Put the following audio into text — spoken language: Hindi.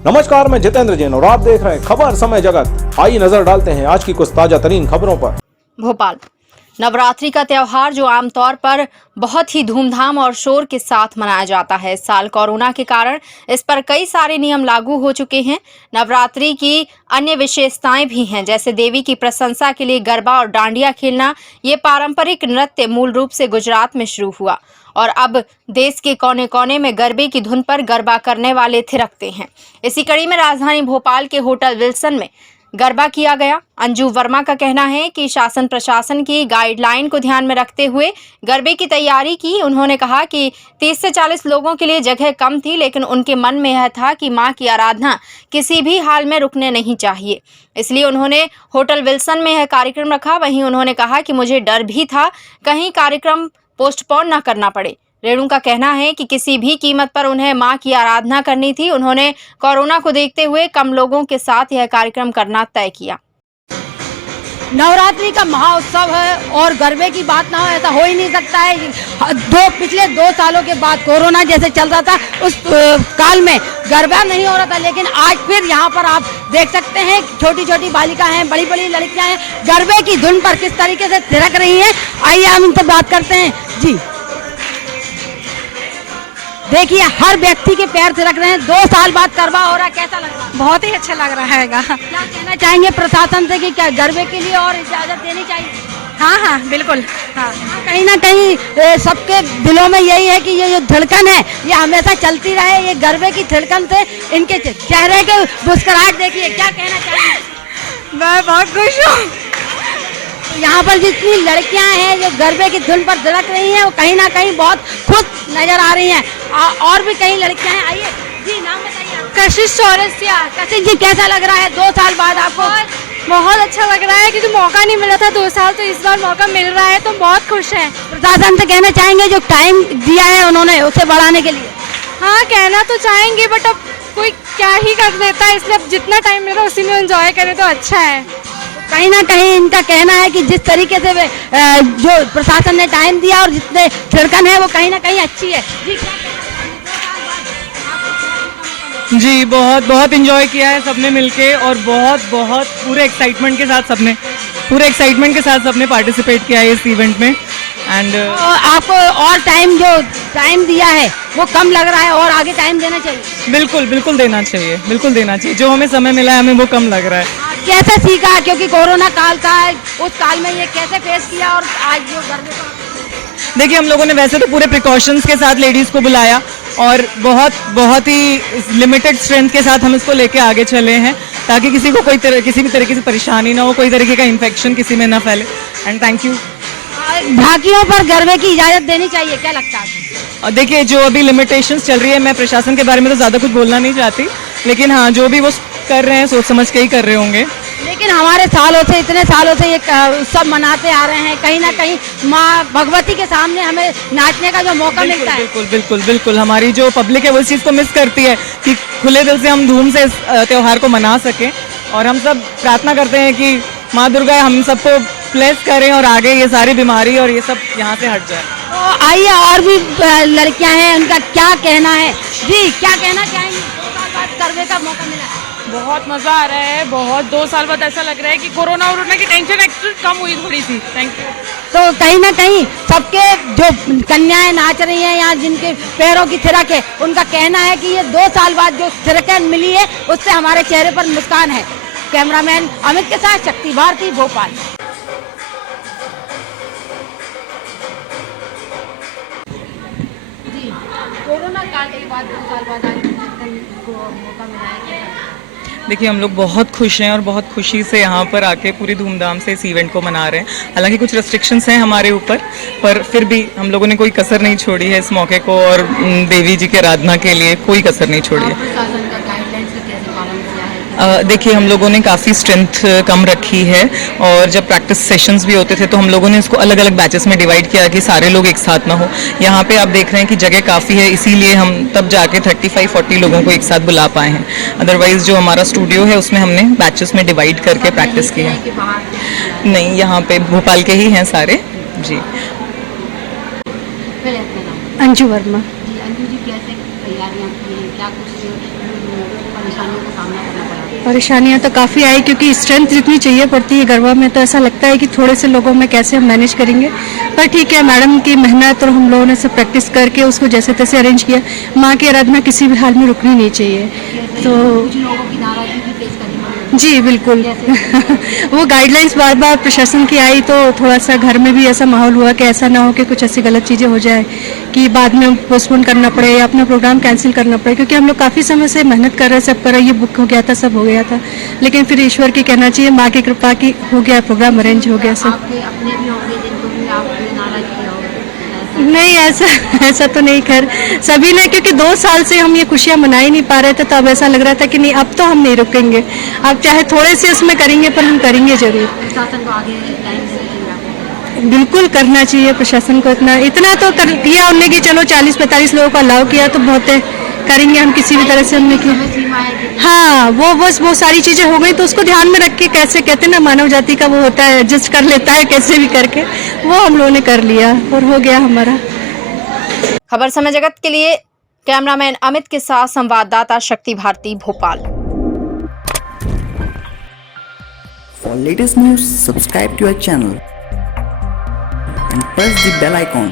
नमस्कार, मैं जितेंद्र जैन और आप देख रहे हैं खबर समय जगत। आइए नजर डालते हैं आज की कुछ ताजा तरीन खबरों पर। भोपाल नवरात्रि का त्योहार जो आमतौर पर बहुत ही धूमधाम और शोर के साथ मनाया जाता है, इस साल कोरोना के कारण इस पर कई सारे नियम लागू हो चुके हैं। नवरात्रि की अन्य विशेषताएं भी हैं, जैसे देवी की प्रशंसा के लिए गरबा और डांडिया खेलना। ये पारंपरिक नृत्य मूल रूप से गुजरात में शुरू हुआ और अब देश के कोने कोने में गरबे की धुन पर गरबा करने वाले थिरकते हैं। इसी कड़ी में राजधानी भोपाल के होटल विल्सन में गरबा किया गया। अंजू वर्मा का कहना है कि शासन प्रशासन की गाइडलाइन को ध्यान में रखते हुए गरबे की तैयारी की। उन्होंने कहा कि 30 से 40 लोगों के लिए जगह कम थी, लेकिन उनके मन में यह था कि मां की आराधना किसी भी हाल में रुकने नहीं चाहिए, इसलिए उन्होंने होटल विल्सन में यह कार्यक्रम रखा। वहीं उन्होंने कहा कि मुझे डर भी था कहीं कार्यक्रम पोस्टपोन न करना पड़े। रेणु का कहना है कि किसी भी कीमत पर उन्हें मां की आराधना करनी थी। उन्होंने कोरोना को देखते हुए कम लोगों के साथ यह कार्यक्रम करना तय किया। नवरात्रि का महाउत्सव है और गरबे की बात ना हो ऐसा हो ही नहीं सकता है। पिछले 2 सालों के बाद कोरोना जैसे चल रहा था उस काल में गरबा नहीं हो रहा था, लेकिन आज फिर यहाँ पर आप देख सकते हैं छोटी छोटी बालिका हैं, बड़ी बड़ी लड़कियां हैं, गरबे की धुन पर किस तरीके से थिरक रही हैं। आइए हम इनसे बात करते हैं। जी देखिए, हर व्यक्ति के पैर थिरक रहे हैं। 2 साल बाद गरबा हो रहा है, कैसा लग रहा है? बहुत ही अच्छा लग रहा है। क्या कहना चाहेंगे प्रशासन से कि क्या गरबे के लिए और इजाजत देनी चाहिए? हाँ बिल्कुल। हाँ कहीं ना कहीं सबके दिलों में यही है कि ये जो धड़कन है ये हमेशा चलती रहे। ये गरबे की धड़कन से इनके चेहरे के मुस्कुराहट देखिए। क्या कहना चाहेंगे? मैं बहुत खुश हूँ। यहाँ पर जितनी लड़कियां हैं जो गरबे की धुन पर थिरक रही हैं वो कहीं ना कहीं बहुत खुश नजर आ रही हैं। और भी कई लड़कियां हैं। आइए जी, नाम बताइए। कशिश चौरसिया। कशिश जी, कैसा लग रहा है 2 साल बाद आपको? बहुत अच्छा लग रहा है, क्योंकि मौका नहीं मिला था 2 साल, तो इस बार मौका मिल रहा है तो बहुत खुश हैं। प्रशासन से कहना चाहेंगे जो टाइम दिया है उन्होंने उसे बढ़ाने के लिए? हाँ, कहना तो चाहेंगे, बट अब कोई क्या ही कर देता है, इसलिए अब जितना टाइम मिल रहा है उसी में एंजॉय करें तो अच्छा है। कहीं ना कहीं इनका कहना है कि जिस तरीके से जो प्रशासन ने टाइम दिया और जितने थिरकन है वो कहीं ना कहीं अच्छी है। जी बहुत बहुत इंजॉय किया है सबने मिलके और बहुत बहुत पूरे एक्साइटमेंट के साथ सबने पार्टिसिपेट किया है इस इवेंट में। एंड आपको और जो टाइम दिया है वो कम लग रहा है और आगे टाइम देना चाहिए? बिल्कुल देना चाहिए। जो हमें समय मिला है हमें वो कम लग रहा है। कैसे सीखा, क्योंकि कोरोना काल था, उस काल में ये कैसे फेस किया और आज जो गरबे का? देखिए, हम लोगों ने वैसे तो पूरे प्रिकॉशंस के साथ लेडीज़ को बुलाया और बहुत ही लिमिटेड स्ट्रेंथ के साथ हम इसको लेके आगे चले हैं, ताकि किसी को किसी भी तरीके से परेशानी ना हो, कोई तरीके का इन्फेक्शन किसी में ना फैले। And thank you. झांकियों पर गरबे की इजाजत देनी चाहिए, क्या लगता है? और देखिए, जो अभी लिमिटेशंस चल रही है, मैं प्रशासन के बारे में तो ज़्यादा कुछ बोलना नहीं चाहती, लेकिन हाँ, जो भी वो कर रहे हैं सोच समझ के ही कर रहे होंगे। लेकिन हमारे इतने सालों से ये उत्सव मनाते आ रहे हैं, कहीं ना कहीं माँ भगवती के सामने हमें नाचने का जो मौका मिलता है। बिल्कुल हमारी जो पब्लिक है वो इस चीज़ को मिस करती है कि खुले दिल से हम धूम से इस त्यौहार को मना सकें। और हम सब प्रार्थना करते हैं कि माँ दुर्गा हम सबको ब्लेस करें और आगे ये सारी बीमारी और ये सब यहाँ से हट जाए। तो आइए, और भी लड़कियां हैं, उनका क्या कहना है? जी, क्या कहना चाहेंगे? 2 साल बाद गरबे का मौका मिला है, बहुत मज़ा आ रहा है। 2 साल बाद ऐसा लग रहा है कि कोरोना की टेंशन एक्चुअली कम हुई थोड़ी सी। Thank you. तो कहीं ना कहीं सबके जो कन्याएं नाच रही हैं यहाँ, जिनके पैरों की थिरक है, उनका कहना है कि ये 2 साल बाद जो थिरकन मिली है उससे हमारे चेहरे पर मुस्कान है। कैमरामैन अमित के साथ शक्ति भारती, भोपाल। जी, कोरोना काल के बाद 2 साल बाद को मौका मिला है। देखिए, हम लोग बहुत खुश हैं और बहुत खुशी से यहाँ पर आके पूरी धूमधाम से इस इवेंट को मना रहे हैं। हालांकि कुछ रेस्ट्रिक्शंस हैं हमारे ऊपर, पर फिर भी हम लोगों ने कोई कसर नहीं छोड़ी है इस मौके को, और देवी जी की आराधना के लिए कोई कसर नहीं छोड़ी है। देखिए, हम लोगों ने काफ़ी स्ट्रेंथ कम रखी है और जब प्रैक्टिस सेशंस भी होते थे तो हम लोगों ने इसको अलग अलग बैचेस में डिवाइड किया कि सारे लोग एक साथ ना हो। यहाँ पे आप देख रहे हैं कि जगह काफ़ी है, इसीलिए हम तब जाके 35-40 लोगों को एक साथ बुला पाए हैं। अदरवाइज़ जो हमारा स्टूडियो है उसमें हमने बैचेस में डिवाइड करके प्रैक्टिस की है। नहीं, यहाँ पे भोपाल के ही हैं सारे। जी, अंजू वर्मा। अंजू जी, कैसे तैयारियाँ की हैं? क्या कुछ परेशानियों का सामना करना पड़ा? परेशानियां तो काफ़ी आई, क्योंकि स्ट्रेंथ जितनी चाहिए पड़ती है गरबा में, तो ऐसा लगता है कि थोड़े से लोगों में कैसे हम मैनेज करेंगे। पर ठीक है, मैडम की मेहनत और हम लोगों ने सब प्रैक्टिस करके उसको जैसे तैसे अरेंज किया। माँ की आराधना किसी भी हाल में रुकनी नहीं चाहिए। तो कुछ लोगों की नाराजगी भी फेस करनी पड़ी? जी बिल्कुल। वो गाइडलाइंस बार बार प्रशासन की आई, तो थोड़ा सा घर में भी ऐसा माहौल हुआ कि ऐसा ना हो कि कुछ ऐसी गलत चीज़ें हो जाए कि बाद में पोस्टपोन करना पड़े या अपना प्रोग्राम कैंसिल करना पड़े, क्योंकि हम लोग काफ़ी समय से मेहनत कर रहे, सब कर रहे, ये बुक हो गया था, सब हो गया था, लेकिन फिर ईश्वर की कहना चाहिए, माँ की कृपा की हो गया, प्रोग्राम अरेंज हो गया सब। आपके अपने भी होंगे जिनको भी आपने नाराज किया होगा? नहीं, ऐसा तो नहीं, खैर सभी ने, क्योंकि 2 साल से हम ये खुशियाँ मना ही नहीं पा रहे थे, तो अब ऐसा लग रहा था कि नहीं, अब तो हम नहीं रुकेंगे, अब चाहे थोड़े से उसमें करेंगे पर हम करेंगे जरूर। प्रशासन को आगे टाइम से बिल्कुल करना चाहिए प्रशासन को, इतना तो कर किया उनने कि चलो 40-45 लोगों को अलाउ किया, तो बहुत है, करेंगे हम किसी भी तरह से हमने किया। हाँ, वो बस वो सारी चीज़ें हो गई, तो उसको ध्यान में रख के, कैसे कहते हैं ना, मानव जाति का वो होता है, एडजस्ट कर लेता है कैसे भी करके, वो हम लोगों ने कर लिया और हो गया हमारा। खबर समय जगत के लिए कैमरामैन अमित के साथ संवाददाता शक्ति Bharti, Bhopal. For latest news, subscribe to our channel and press the bell icon.